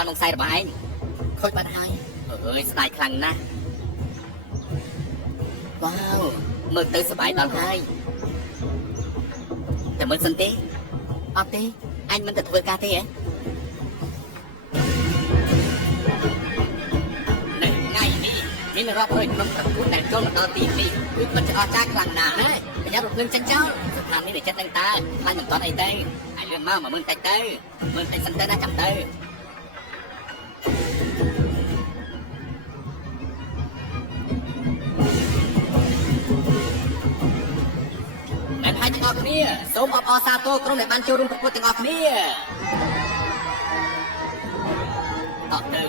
បានមកខ្សែរបស់ឯងខូចបាត់ហើយអើយស្ដាយខ្លាំងណាស់វ៉ាវមើលទៅសប្បាយដល់ហើយតែមើលសិនទេអត់ទេអញមិនទៅធ្វើការទេហ៎នៅថ្ងៃនេះមានរាប់រយក្រុមប្រកួតដែលចូលមកដល់ទីនេះគឺពិតជាអស្ចារ្យខ្លាំងណាស់ណាប្រយ័ត្នរថភ្លើងចាញ់ចោលស្នាមនេះតែចិត្តនឹងតើបាញ់មិនតន់អីទេឲ្យលឿនមក10000តិចទៅ10000តិចសិនទៅណាចាំទៅទាំងអស់គ្នាសូមអបអរសាទរក្រុមដែលបានចូលរួមប្រកួតទាំងអស់គ្នាអត់ទៅ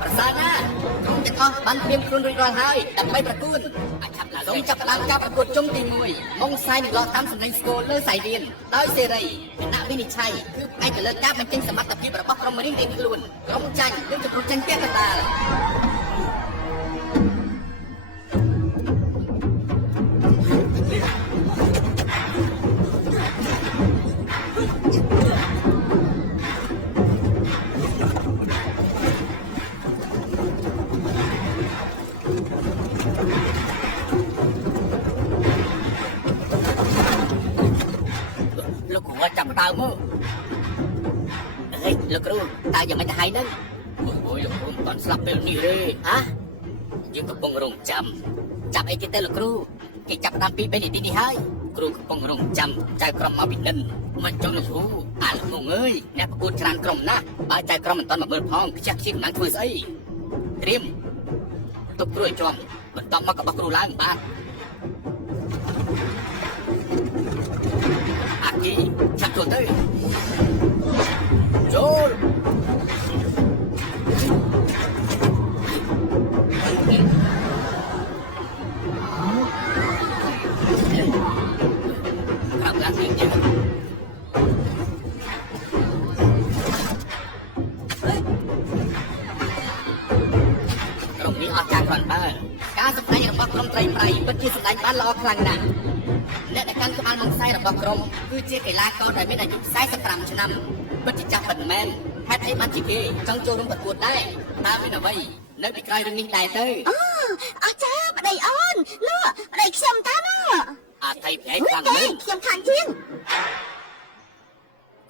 ប្រសើរណាស់ក្រុមទាំងអស់បានត្រៀមខ្លួនរួចរាល់ហើយដើម្បីប្រកួតសូមចាប់ផ្ដើមការប្រកួតជុំទី1ម៉ុងសាយនឹងលោះតាមសម្លេងស្គរលើសាយរៀនដោយសេរីគណៈវិនិច្ឆ័យគឺផ្អែកទៅលើការបញ្ចេញសមត្ថភាពរបស់ក្រុមរៀនរៀងខ្លួនក្រុមចាញ់ឬជាក្រុមចាញ់ពាក់កណ្ដាលចាំដើមមកអេលោកគ្រូតើយ៉ាងម៉េចទៅហើយហ្នឹងអូយលោកគ្រូមិនទាន់ស្លាប់ពេលនេះទេយើងកំពុងរងចាំអីគេទៅលោកគ្រូគេចាប់តាមពី3នាទីនេះហើយគ្រូកំពុងរងចាំចៅក្រុមមកពីនិនមិនចង់លោកគ្រូលោកងអើយអ្នកប្រកួតច្រើនក្រុមណាស់បើចៅក្រុមមិនទាន់មកមើលផងខ្ជះខ្ជាកម្លាំងធ្វើស្អីត្រៀមទុកគ្រូឲ្យជាប់បន្តមករបស់គ្រូឡើងបាទឆាប់ចូលទៅចូលក្រាបឡើងទៀតក្រុមនេះអស់ចាស់គ្រាន់បើការសម្ដែងរបស់ក្រុមត្រីប្រៃពិតជាសម្ដែងបានល្អខ្លាំងណាស់អ្នកដែលកាន់ក្បាលម៉ុងខ្សែរបស់ក្រុមគឺជាកីឡាករដែលមានអាយុ45ឆ្នាំពិតជាចាស់ពិតមែនហេតុអីបានជាគេចង់ចូលរួមប្រកួតដែរតើមានអ្វីនៅពីក្រោយរឿងនេះដែរទៅអចារ្យប្តីអូននោះប្តីខ្ញុំតាណាអថៃប្រៃខ្លាំងមែនខ្ញុំខាងជាង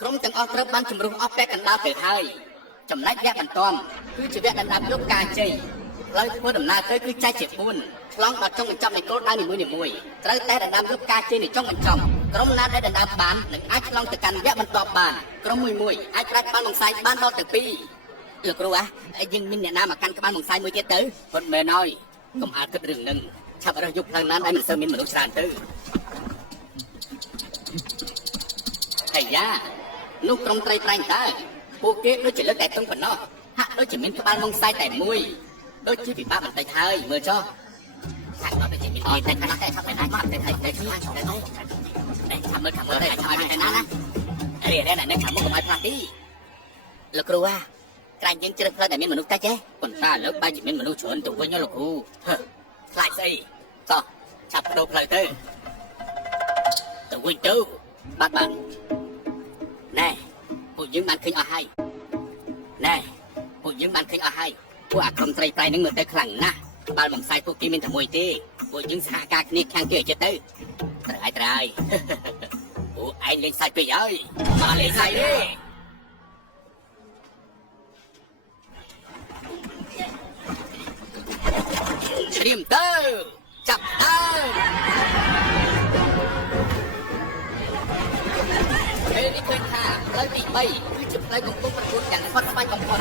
ក្រុមទាំងអស់ត្រូវបានជំរុះអស់ពាក់កណ្ដាលទៅហើយចំណែកវគ្គបន្ទាប់គឺជាវគ្គដណ្ដើមយកការជ័យផ្លូវធ្វើដំណើរទៅគឺចែកជា4ឆ្លងដល់ចុងបញ្ចប់នៃគោលដៅនីមួយៗត្រូវតែដណ្ដើមយកការជ័យនៅចុងបញ្ចប់ក្រុមណាដែលដណ្ដើមបាននឹងអាចឆ្លងទៅកាន់វគ្គបន្ទាប់បានក្រុមមួយអាចប្រើក្បាលម៉ុងសាយបានដល់ទៅ2លោកគ្រូយើងមានអ្នកណាមកកាន់ក្បាលម៉ុងសាយមួយទៀតទៅពិតមែនហើយកុំអាលគិតរឿងហ្នឹងឆាប់រើសយកផ្លូវណាដែលមិនសូវមានមនុស្សច្រើនទៅហើយយ៉ានោះក្រុមត្រីប្រែងតើពួកគេដូចជាលើកតែតុងប៉ុណ្ណោះហាក់ដូចជាមានក្បាលម៉ុងសាយតែមួយដូចជាពិបាកបន្តិចហើយមើលចុះខាងនោះដូចជាមានអីតែតែឆាប់ទៅណាមកតែតែគ្នាឆាប់មើលតែឆាប់ឲ្យទៅណាណារៀននៅខាងមុខកុំឲ្យផ្លាស់ទីលោកគ្រូក្រែងយើងជ្រើសផ្លូវដែលមានមនុស្សតិចទេប៉ុន្តែឥឡូវបែរជាមានមនុស្សច្រើនទៅវិញលោកគ្រូខ្លាចស្អីតោះឆាប់បដូរផ្លូវទៅវិញទៅបាទណែពួកយើងបានឃើញអស់ហើយពួកអាក្រុមត្រីប្រៃនឹងមើលទៅខ្លាំងណាស់ក្បាលម៉ុងសាយពួកគេមានតែមួយទេពួកយើងសហការគ្នាខាងគេឲ្យចិត្តទៅត្រូវហើយពួកឯងលេងសាយពេកហើយមកលេងសាយទេត្រៀមទៅចាប់ដើមពេលនេះឃើញថាផ្លូវទី3គឺជាផ្លូវកំពុងប្រកួតយ៉ាងស្វិតស្វាញបំផុត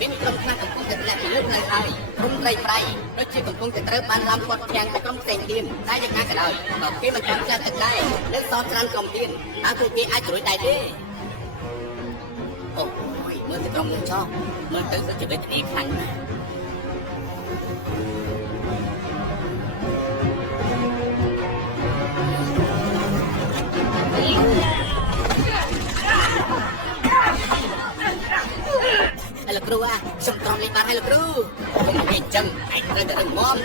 មានក្រុមខ្លះកំពុងតែធ្លាក់ពីលើផ្លូវហើយក្រុមត្រីប្រៃដូចជាកំពុងតែត្រូវបានឡាំគាត់ទាំងក្រុមផ្សេងទៀតតែយ៉ាងណាក៏ដោយក៏គេមិនតាមផ្លូវទឹកដែរនៅសល់ច្រើនក្រុមទៀតតើពួកគេអាចជួយដែរទេអូយមើលទៅក្រុមនេះចោលមើលទៅដូចជាវេទនាខ្លាំងណាស់ល លោកគ្រូខ្ញុំត្រង់លេខបានហើយលោកគ្រូខ្ញុំនិយាយអញ្ចឹងឯងត្រូវតែរឹងមាំ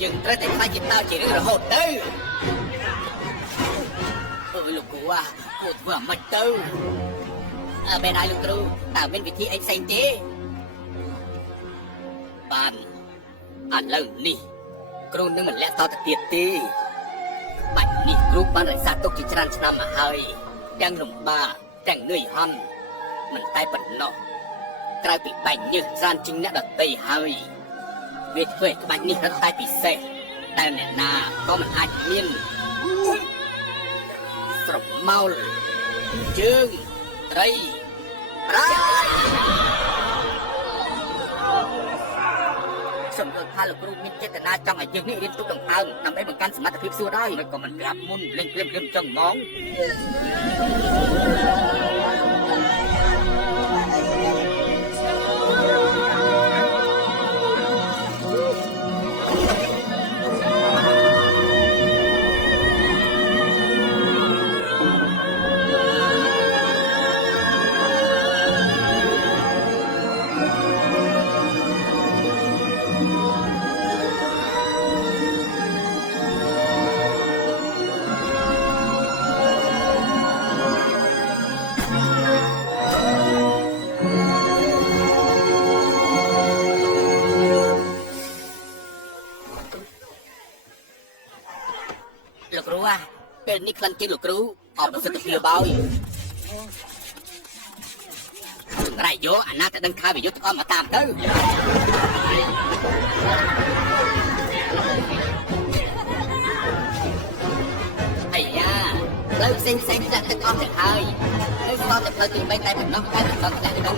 យើងត្រូវតែខ្លាចជាតើជារឿងរហូតទៅអើយលោកគ្រូគួរធ្វើអាម៉េចទៅបែរហើយលោកគ្រូតើមានវិធីអីផ្សេងទេបានឥឡូវនេះគ្រូនឹងមិនលាក់តទៅទៀតទេបាច់នេះគ្រូបានរក្សាទុកជាច្រើនឆ្នាំមកហើយទាំងលំបាកទាំងនឿយហត់មិនតែប៉ុណ្ណោះក្រៅពីបែកញើសច្រើនជាងអ្នកដទៃហើយវាធ្វើឲ្យក្បាច់នេះរឹតតែពិសេសតែអ្នកណាក៏មិនអាចមានស្រមោលជើងត្រីប្រាខ្ញុំគិតថាលោកគ្រូមានចេតនាចង់ឲ្យយើងនេះរៀនទុកដង្ហើមដើម្បីបង្កើនសមត្ថភាពសួរដែរមិនក៏មិនប្រាប់មុនលេងភ្លាមចឹងហ្មងលោកគ្រូពេលនេះខ្លាំងជាងលោកគ្រូអបប្រសិទ្ធភាពហើយសម្រាប់យកអាណាទៅដឹងថាវាយកថ្កល់មកតាមទៅអាយ៉ាផ្លូវផ្សេងធ្លាក់ទឹកអស់ទៅហើយនៅស្ទើរតែផ្លូវទី3តែប៉ុណ្ណោះតែមិនដល់ធ្លាក់ទៅប៉ុ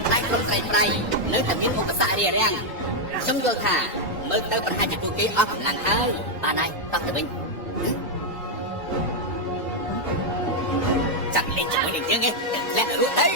ន្តែក្រុមប្រៃនៅតែមានឧបសគ្គរារាំងខ្ញុំយល់ថាមើលទៅប្រហែលជាពួកគេអស់កម្លាំងហើយបានហើយតោះទៅវិញចាក់លេងជាមួយនឹងយើងឯងធ្លាក់ទៅរួចទៅ